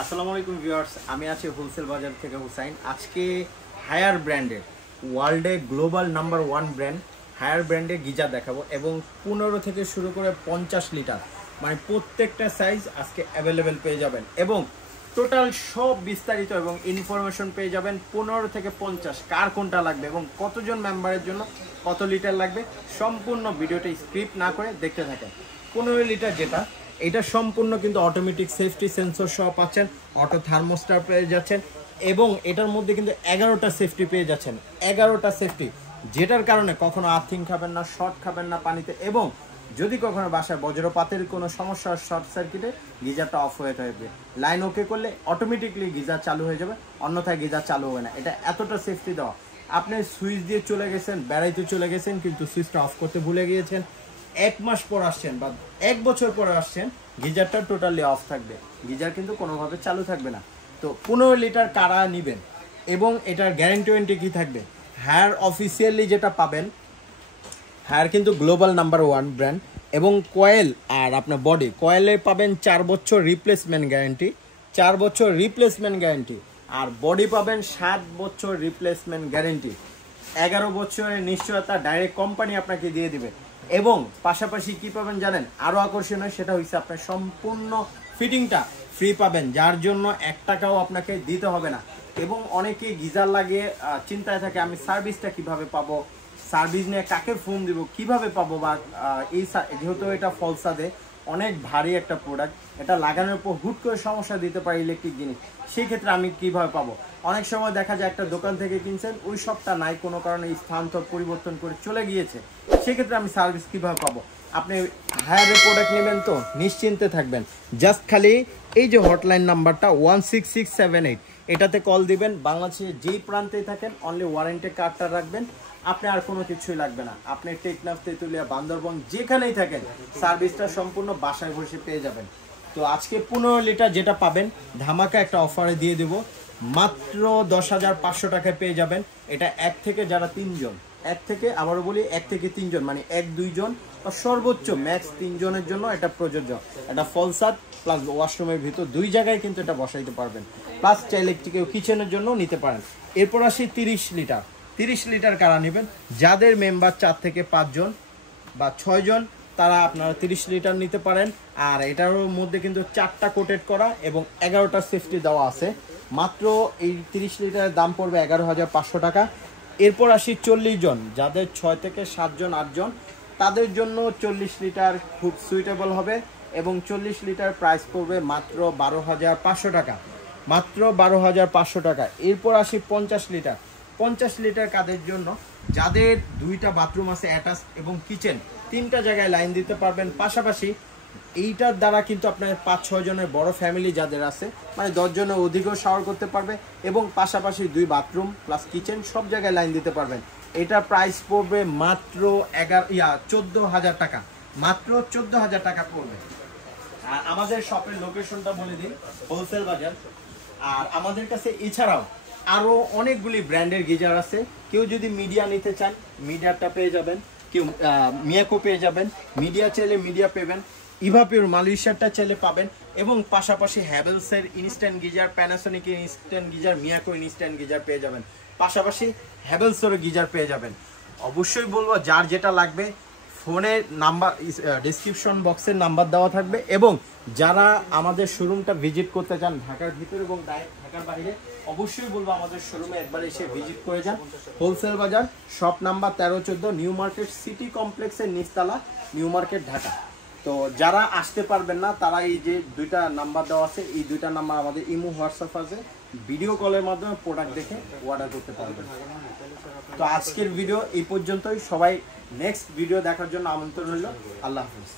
আসসালামু আলাইকুম ভিউয়ার্স, আমি আছি হোলসেল বাজার থেকে হুসাইন। আজকে হায়ার ব্র্যান্ডের ওয়ার্ল্ডে গ্লোবাল নাম্বার 1 ব্র্যান্ড হায়ার ব্র্যান্ডের গিজার দেখাবো এবং 15 থেকে শুরু করে 50 লিটার মানে প্রত্যেকটা সাইজ আজকে অ্যাভেলেবেল পেয়ে যাবেন এবং টোটাল সব বিস্তারিত এবং ইনফরমেশন পেয়ে যাবেন। 15 থেকে 50 কার কোনটা লাগবে এবং কতজন মেম্বারের জন্য কত লিটার লাগবে সম্পূর্ণ ভিডিওটা স্ক্রিপ্ট না করে দেখতে থাকেন। 15 লিটার যেটা এটা সম্পূর্ণ কিন্তু অটোমেটিক সেফটি সেন্সর সহ পাচ্ছেন, অটো থার্মোস্টার পেয়ে যাচ্ছেন এবং এটার মধ্যে কিন্তু 11টা সেফটি পেয়ে যাচ্ছেন। 11টা সেফটি যেটার কারণে কখনো আর্থিং খাবেন না, শর্ট খাবেন না পানিতে এবং যদি কখনো বাসায় বজ্রপাতের কোনো সমস্যা শর্ট সার্কিটে গিজারটা অফ হয়ে থাকবে, লাইন ওকে করলে অটোমেটিকলি গিজার চালু হয়ে যাবে, অন্যথায় গিজার চালু হবে না। এটা এতটা সেফটি দেওয়া, আপনি সুইচ দিয়ে চলে গেছেন, বেড়াইতে চলে গেছেন কিন্তু সুইচটা অফ করতে ভুলে গিয়েছেন, 1 মাস পর আসছেন বা 1 বছর পরে আসছেন, গিজারটা টোটালি অফ থাকবে, গিজার কিন্তু কোনোভাবে চালু থাকবে না। তো 15 লিটার কারা নেবেন এবং এটার গ্যারান্টি ওয়ারেন্টি কী থাকবে? হায়ার অফিসিয়ালি যেটা পাবেন, হায়ার কিন্তু গ্লোবাল নাম্বার 1 ব্র্যান্ড এবং কয়েল আর আপনার বডি কয়েলে পাবেন 4 বছর রিপ্লেসমেন্ট গ্যারান্টি, 4 বছর রিপ্লেসমেন্ট গ্যারান্টি, আর বডি পাবেন 7 বছর রিপ্লেসমেন্ট গ্যারান্টি, 11 বছরের নিশ্চয়তা ডাইরেক্ট কোম্পানি আপনাকে দিয়ে দিবে। এবং পাশাপাশি কি পাবেন জানেন, আরও আকর্ষণীয় সেটা হচ্ছে আপনার সম্পূর্ণ ফিটিংটা ফ্রি পাবেন, যার জন্য 1 টাকাও আপনাকে দিতে হবে না। এবং অনেকেই গিজার লাগিয়ে চিন্তায় থাকে আমি সার্ভিসটা কিভাবে পাবো, সার্ভিস নিয়ে কাকে ফোন দিব, কিভাবে পাবো, বা এই যেহেতু এটা ফলসাদে অনেক ভারী একটা প্রোডাক্ট, এটা লাগানোর পর হুট করে সমস্যা দিতে পারে ইলেকট্রিক জিনিস, সেই ক্ষেত্রে আমি কিভাবে পাবো? অনেক সময় দেখা যায় একটা দোকান থেকে কিনছেন, ওই সবটা নাই, কোনো কারণে স্থানান্তর পরিবর্তন করে চলে গিয়েছে, সেক্ষেত্রে আমি সার্ভিস কিভাবে পাবো? আপনি হায়ারের প্রোডাক্ট নেবেন তো নিশ্চিন্তে থাকবেন, জাস্ট খালি এই যে হটলাইন নাম্বারটা 16678 এটাতে কল দিবেন। বাংলাদেশের যেই প্রান্তেই থাকেন অনলি ওয়ারেন্টি কার্ডটা রাখবেন, আপনি আর কোনো কিছুই লাগবে না। আপনি টেকনাফ, তেঁতুলিয়া, বান্দরবন যেখানেই থাকেন সার্ভিসটা সম্পূর্ণ বাসায় বসে পেয়ে যাবেন। তো আজকে 15 লিটার যেটা পাবেন ধামাকা একটা অফারে দিয়ে দেব, মাত্র 10,500 টাকায় পেয়ে যাবেন। এটা 1 থেকে যারা 3 জন, 1 থেকে আবারও বলি 1 থেকে 3 জন মানে 1-2 জন বা সর্বোচ্চ ম্যাক্স 3 জনের জন্য এটা প্রযোজ্য। এটা ফলসাদ প্লাস ওয়াশরুমের ভিতর 2 জায়গায় কিন্তু এটা বসাইতে পারবেন, প্লাস চাইলে কেউ কিচেনের জন্য নিতে পারেন। এরপর আসি 30 লিটার। 30 লিটার কারা নেবেন? যাদের মেম্বার 4 থেকে 5 জন বা 6 জন তারা আপনারা 30 লিটার নিতে পারেন। আর এটার মধ্যে কিন্তু 4টা কোটেড করা এবং 11টা সেফটি দেওয়া আছে। মাত্র এই 30 লিটারের দাম পড়বে 11,500 টাকা। এরপর আসি 40 জন, যাদের 6 থেকে 7 জন 8 জন তাদের জন্য 40 লিটার খুব সুইটেবল হবে এবং 40 লিটার প্রাইস পড়বে মাত্র 12,500 টাকা, মাত্র 12,500 টাকা। এরপর আসি 50 লিটার। 50 লিটার কাদের জন্য? যাদের 2টা বাথরুম আছে অ্যাটাচ এবং কিচেন, 3টা জায়গায় লাইন দিতে পারবেন। পাশাপাশি এইটার দ্বারা কিন্তু আপনার 5-6 জনের বড় ফ্যামিলি যাদের আছে মানে 10 জনের অধিকও শাওয়ার করতে পারবে এবং পাশাপাশি 2 বাথরুম প্লাস কিচেন সব জায়গায় লাইন দিতে পারবেন। এটা প্রাইস পড়বে মাত্র 14,000 টাকা, মাত্র 14,000 টাকা পড়বে। আর আমাদের শপের লোকেশনটা বলে দিন, হোলসেল বাজার। আর আমাদের কাছে এছাড়াও আরও অনেকগুলি ব্র্যান্ডের গিজার আছে। কেউ যদি মিডিয়া নিতে চান মিডিয়াটা পেয়ে যাবেন, কেউ মিয়াকো পেয়ে যাবেন, মিডিয়া চাইলে মিডিয়া পেবেন, ইভাপিওর মালয়েশিয়ারটা চাইলে পাবেন এবং পাশাপাশি হ্যাভেলসের ইনস্ট্যান্ট গিজার, প্যানাসোনিকের instant geyser, Miyako instant geyser পেয়ে যাবেন, পাশাপাশি হ্যাভেলসেরও গিজার পেয়ে যাবেন। অবশ্যই বলবো যার যেটা লাগবে ফোনের নাম্বার ডিসক্রিপশন বক্সের নাম্বার দেওয়া থাকবে এবং যারা আমাদের শোরুমটা ভিজিট করতে চান ঢাকার ভিতরে এবং ঢাকার বাইরে অবশ্যই বলবো আমাদের শোরুমে একবার এসে ভিজিট করে যান। হোলসেল বাজার, shop number 13-14, new market city কমপ্লেক্সের নিচতলা, নিউ মার্কেট, ঢাকা। তো যারা আসতে পারবেন না তারা এই যে 2টা নাম্বার দেওয়া আছে, এই 2টা নাম্বার আমাদের ইমো হোয়াটসঅ্যাপ আছে, ভিডিও কলের মাধ্যমে প্রোডাক্ট দেখে অর্ডার করতে পারবেন। তো আজকের ভিডিও এই পর্যন্তই। সবাই নেক্সট ভিডিও দেখার জন্য আমন্ত্রণ রইল। আল্লাহ হাফেজ।